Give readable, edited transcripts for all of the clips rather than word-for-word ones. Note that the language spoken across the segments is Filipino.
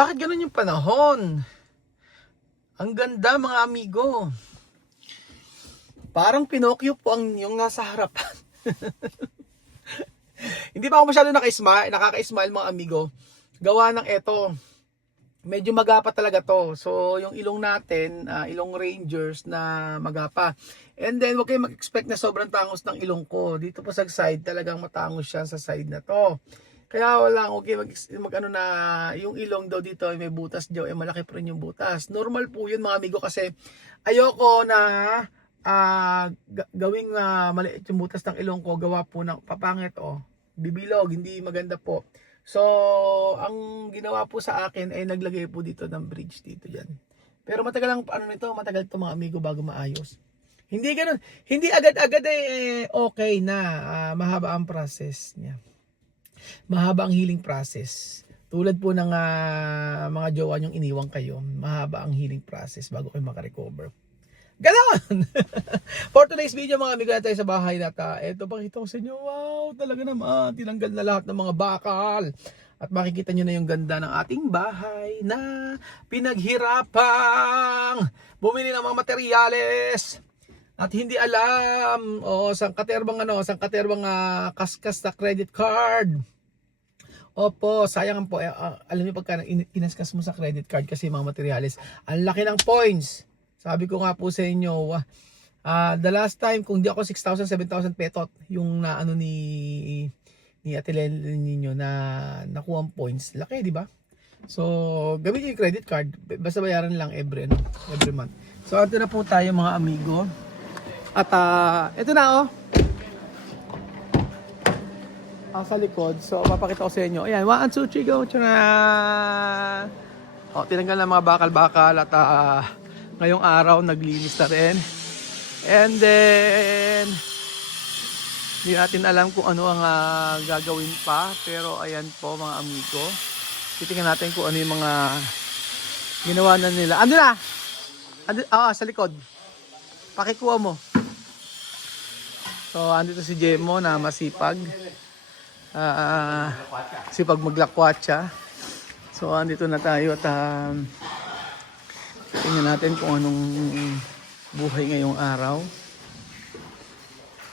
bakit ganun yung panahon? Ang ganda mga amigo. Parang Pinocchio po ang yung nasa harapan. Hindi pa ako masyado nakaka-smile mga amigo. Gawa ng eto. Medyo magapa talaga to. So, yung ilong natin, ilong Rangers na magapa. And then, huwag kayong mag-expect na sobrang tangos ng ilong ko. Dito po sa side, talagang matangos siya sa side na to. Kaya wala, okay, mag-ano na, yung ilong daw dito, may butas daw, malaki pa rin yung butas. Normal po yun mga amigo kasi ayoko na gawing maliit yung butas ng ilong ko, gawa po ng papangit bibilog, hindi maganda po. So, ang ginawa po sa akin ay naglagay po dito ng bridge dito dyan. Pero matagal lang, matagal to mga amigo bago maayos. Hindi ganun, hindi agad-agad okay na, mahaba ang process niya. Mahaba ang healing process. Tulad po ng mga jowa nyong iniwang kayo, mahaba ang healing process bago kayo makarecover. Ganon! For today's video mga amigo natin sa bahay nata, eto pakita ko sa inyo, wow, talaga naman, tinanggal na lahat ng mga bakal. At makikita nyo na yung ganda ng ating bahay na pinaghirapang bumili ng mga materyales. At hindi alam, sang katerbang kaskas na credit card. Opo, sayang po. Alam niyo pagka inaskas mo sa credit card kasi mga materyales, ang laki ng points. Sabi ko nga po sa inyo, the last time, kung di ako 6,000, 7,000 petot, yung naano ni Ate ninyo na nakuha ang points, laki, di ba? So, gamitin yung credit card, basta bayaran lang every month. So, ito na po tayo mga amigo. At ito na sa likod. So, papakita ko sa inyo. Ayan, 1, 2, 3, go. Tcharan! Tinanggal na mga bakal-bakal at ngayong araw naglinis na rin. And then hindi natin alam kung ano ang gagawin pa, pero ayan po mga amigo, titingnan natin kung ano yung mga ginawa na nila. Ando na sa likod, pakikuha mo. So andito si Jemo na masipag sipag maglakwatsa. So andito na tayo at tingnan natin kung anong buhay ngayong araw.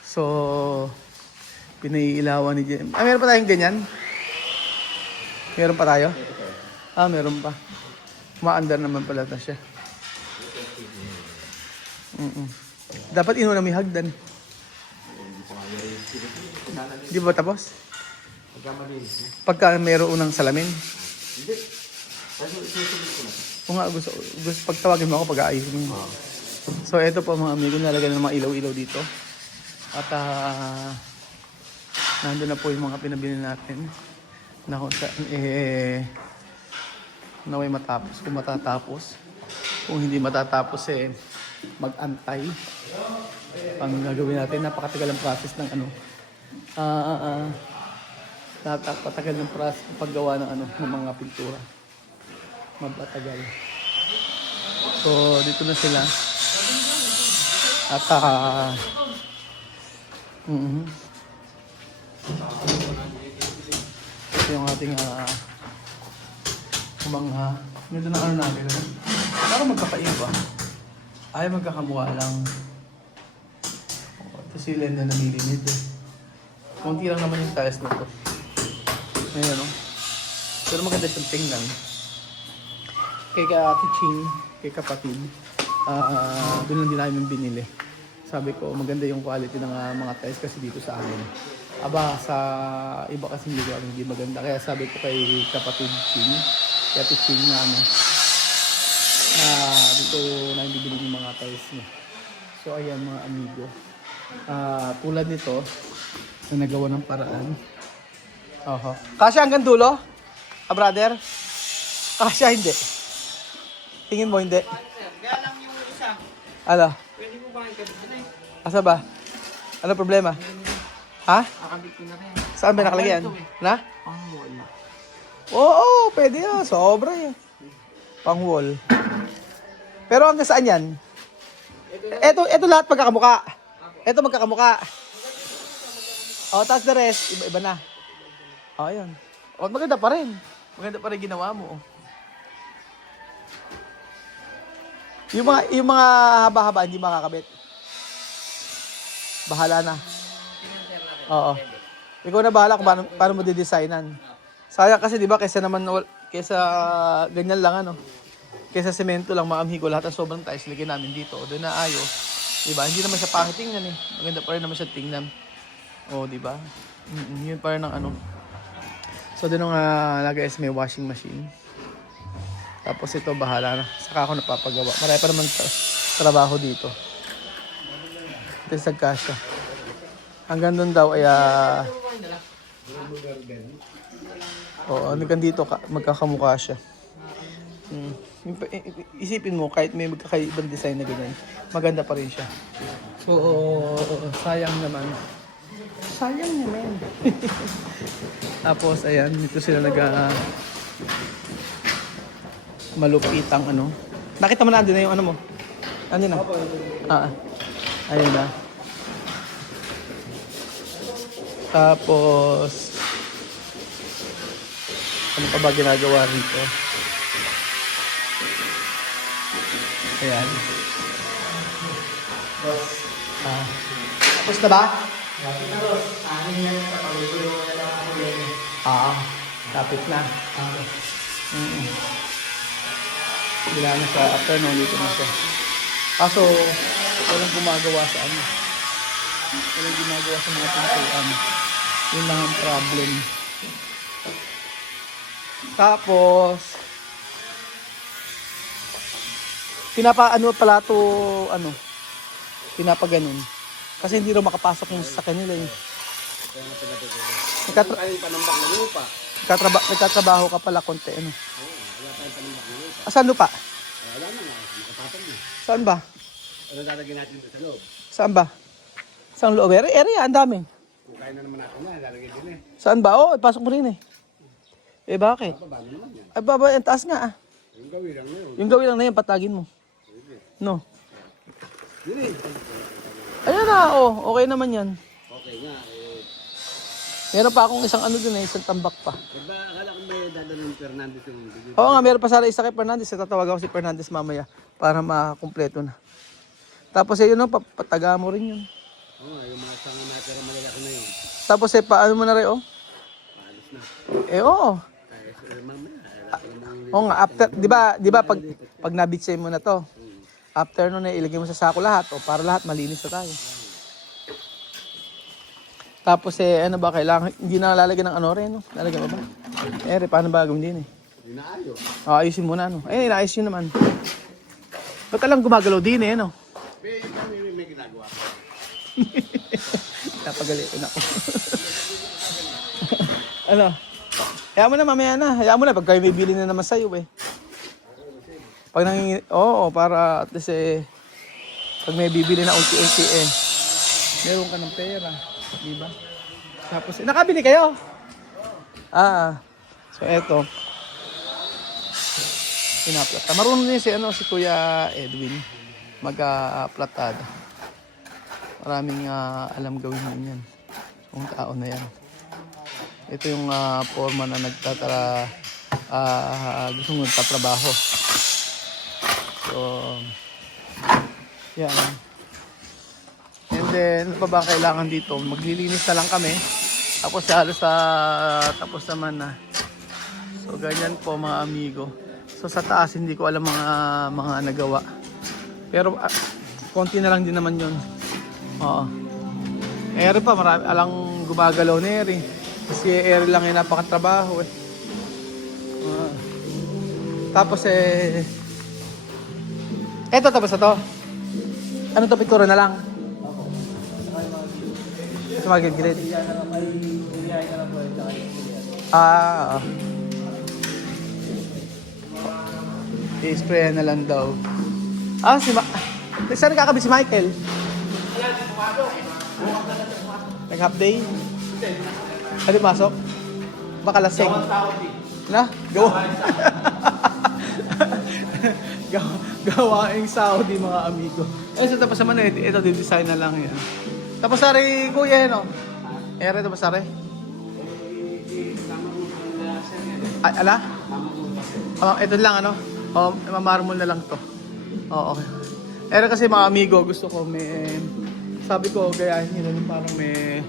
So, pinaiilawan ni Jem. Meron pa tayong ganyan? Meron pa tayo? Meron pa. Maandar naman pala na siya. Dapat inuna may hagdan. Di ba tapos? Pagka meron unang salamin? Hindi. Kung nga gusto pagtawagin mo ako pag-aayusin mo. So ito po mga amigo, nalagyan ng mga ilaw-ilaw dito. At nandun na po yung mga pinabili natin na kung saan naway matapos. Kung matatapos, kung hindi matatapos mag-antay. Pang gagawin natin, napakatagal ang process ng napakatagal ng process ng paggawa ng mga pintura. Magpatagal. So, dito na sila. At ito yung ating mga nito na natin. Parang magkapaiba. Ay, magkakamukha lang. Ito si Lenda na nilinid. Kunti lang naman yung tiles na ito. Ayan, pero maganda siyang tingnan. Kay Ate Ching, kay kapatid, doon lang din namin binili. Sabi ko, maganda yung quality ng mga tiles kasi dito sa amin. Sa iba kasi hindi maganda. Kaya sabi ko kay kapatid Ching, kay Ate Ching dito na bibili yung mga tiles niya. So ayan mga amigo. Tulad nito, na nagawa ng paraan. Kasya hanggang dulo? Brother? Kasya hindi. Tingin mo hindi. Kaya lang yung isa. Ano? Pwede mo ba ikabit na Asa ba? Ano problema? Ha? Nakabit ko na rin. Saan ba nakalagay yan? Na? Pang wall. Oo, pwede yan. Sobra yan. Pang wall. Pero hanggang saan yan? Ito lahat magkakamuka. Ito magkakamuka. Tapos the rest, iba na. Ayun. Maganda pa rin. Maganda pa rin ginawa mo. Yung mga haba-haba, hindi makakabit. Bahala na. Tingnan sir natin. Oo. Pwede. Ikaw na bahala kung paano mo didesignan. Sayang kasi, di ba, kaysa ganyan lang, ano. Kaysa semento lang, maamhi ko lahat ng sobrang tiles, lagyan namin dito. O, doon na ayos. Di ba? Hindi naman siya pangit tingnan eh. Maganda pa rin naman siya tingnan. O, di ba? Yun pa rin ng ano. So, doon ang lagay is may washing machine. Tapos ito, bahala na. Saka ako napapagawa. Marami pa naman trabaho dito. Ito yung sagkasya. Hanggang doon daw ay oo, hanggang dito magkakamukha siya. Isipin mo, kahit may magkakaibang design na ganyan, maganda pa rin siya. So, sayang naman. Sayang naman. Tapos, ayan, dito sila malupitang ano. Nakita mo na, andun na yung ano mo. Andun na. Ayun na. Tapos, ano pa ba ginagawa rito? Ayan. Tapos na ba? Kapit na. Bila na sa afternoon, dito na siya. Kaso, walang gumagawa sa ano. Walang gumagawa sa mga pintuan. Yun lang ang problem. Tapos, pinapaganon. Kasi hindi raw makapasok yung sa kanila eh. Nagkatrabaho ka pala konti ano. Saan lupa? Wala na nga, makapatag na. Saan ba? Ano lalagyan natin sa loob? Saan ba? Saan loob? Area, ang dami. Kung kaya na naman natin na, lalagyan din eh. Saan ba? Oo, pasok mo rin eh. Eh bakit? Paano naman yan? Ay baba, ang taas nga ah. Yung gawin lang na yun. Yung gawin lang na yan, patagin mo. No. Yun eh. Ayan na, okay naman yan. Okay nga, eh. Meron pa akong isang ano dun eh, isang tambak pa. Diba, akala ko may dadalhin ng Fernandez yung video. Oo nga, meron pa sana isa kay Fernandez. Tatawag ako si Fernandez mamaya para makumpleto na. Tapos yun, pataga mo rin yun. Oo nga, yung mga sango na pero malalaki na yun. Tapos paano mo na rin, Paalis na. Oo. Kaya mamaya, Oo nga, after, di ba pag nabitsay mo na to, after nun ilagay mo sa sako lahat, para lahat malinis na tayo. Tapos ano ba, kailangan, hindi na lalagyan ng ano rin, no? Lalagyan mo ba? Paano ba gawin din eh? Hindi na ayos. Ayusin muna, no? Inaayos yun naman. Ba't ka lang gumagalaw din eh, no? May ginagawa. Napagalitin ako. Ano? Hayaan mo na, mamaya na. Hayaan mo na, pag kayo may bili na naman sa'yo eh. Pag para at least pag may bibili na unti-unti meron ka ng pera. Diba? Tapos, nakabili kayo? So eto. Pinaplata. Marunong din si Kuya Edwin mag-platado. Maraming alam gawin din yan. Yung tao na yan. Ito yung forma na gusto mong magtatrabaho. So, yan. And then, ano pa ba kailangan dito? Maglilinis na lang kami. Tapos halos tapos naman na. So, ganyan po mga amigo. So, sa taas, hindi ko alam mga nagawa. Pero, konti na lang din naman yun. Oo. Eri pa, marami alang gumagalaw na Eri. Kasi Eri lang yung napakatrabaho eh. Tapos eto tapos na to. Ano to, pintura na lang? Sa mga gilid. I-spray na lang daw. Saan nakakabit si Michael? Nag-half day? Ano pasok? Baka lasing. Na? Gawa. Gawaing Saudi mga amigo. So tapos naman ito design na lang yan. Tapos sari kuya no. Ere tapos sari. Ay ala? Ito lang ano. Mamarmol na lang to. Oo, okay. Pero kasi mga amigo, gusto ko may... Sabi ko, gayahin nyo yung parang may...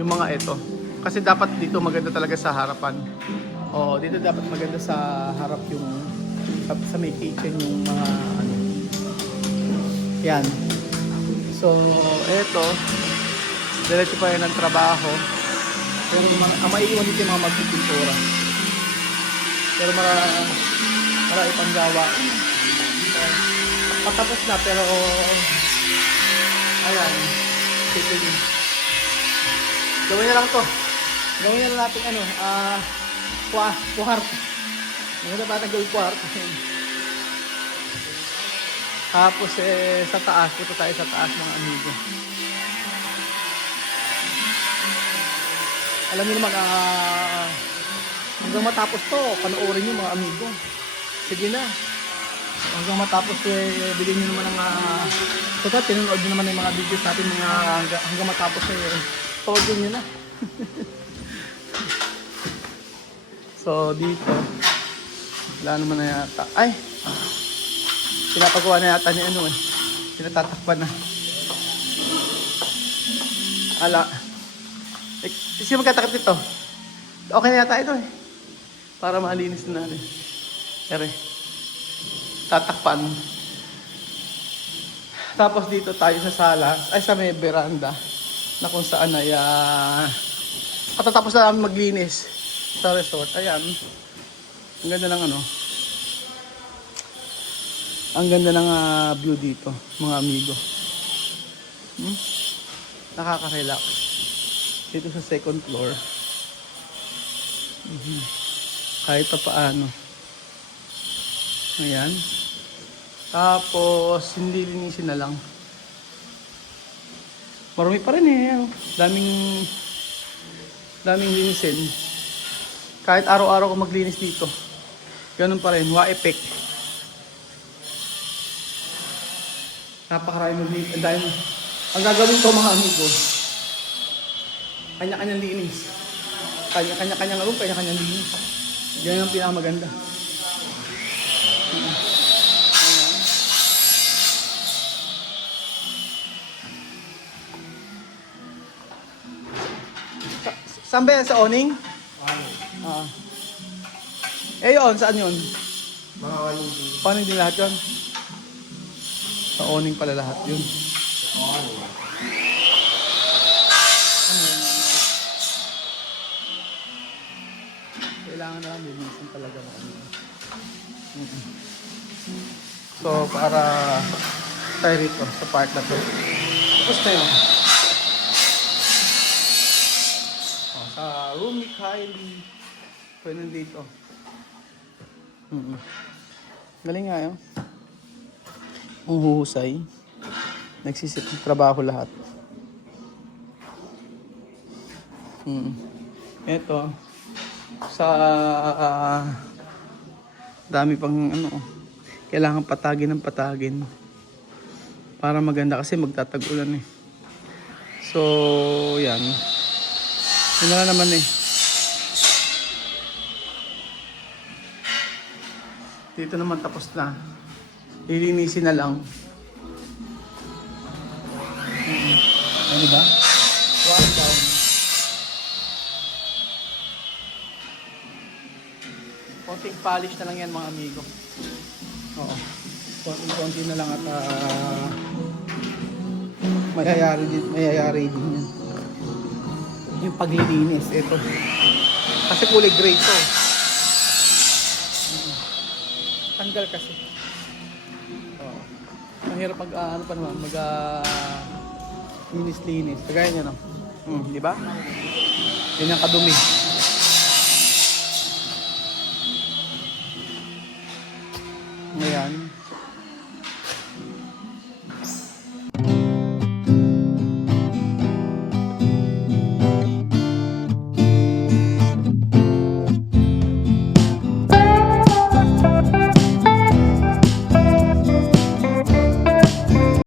Yung mga ito. Kasi dapat dito maganda talaga sa harapan. Oo, dito dapat maganda sa harap yung... Sa may kitchen yung mga ano. Yan. So, eto. Diretso pa yun ng trabaho. Pero ang maiiwan dito yung mga magpipintura. Pero marami pang gawa. Patapos na pero ayan, titigin. Gawin na lang to. Gawin na lang natin ano, kwarto. Maganda pa natin gawin kwarto. Tapos sa taas, punta tayo sa taas mga amigo. Alam niyo naman, hanggang matapos to, panoorin niyo mga amigo. Sige na. Hanggang matapos bilhin niyo naman ng total, tinunod niyo naman yung mga videos natin mga hanggang matapos todo niyo na. So dito, wala naman na yata. Ay! Pinapagawa na yata ni ano pinatatakpan na. Ala. Sino magkatakip dito? Okay na yata ito para malinis na natin. Ere. Tatakpan. Tapos dito tayo sa sala, ay sa may veranda na kung saan ay patatapos na namin maglinis sa resort. Ayan. Ang ganda ng ano. Ang ganda ng view dito, mga amigo. Nakaka-relax. Dito sa second floor. Kahit pa paano. Ayan. Tapos, hindi linisin na lang. Marami pa rin daming linisin. Kahit araw-araw ko maglinis dito. Ganun pa rin. Wa-effect. Napakarami maglinis. Ang gagawin ko mga amigo, kanya-kanyang linis. Kanya-kanyang room, kanya-kanyang linis. Yan ang pinakamaganda. Saan ba yan? Sa awning? Yun, saan yun? Mga walong din. Awning din lahat yun? Sa awning pala lahat yun. Kailangan na linisin talaga mo. So, para tayo rito sa part na to. Tapos na yun. Sa room ni Kylie. Pwede nandito. Galing nga yun. Ang huhusay. Nagsisip ng trabaho lahat. Ito. Sa dami pang kailangan patagin ng patagin para maganda kasi magtatag-ulan so yan yun na naman dito naman tapos na, lilinisin na lang. Ano ba? One down. Konting polish na lang yan mga amigo. Oo. Konti na lang at mayayari din yan. Yung paglilinis, ito. Kasi kulay gray to. Tanggal kasi. Oo. Mahirap linis-linis. Kagaya niya, no? Di ba? Yan yung kadumi. Ayan.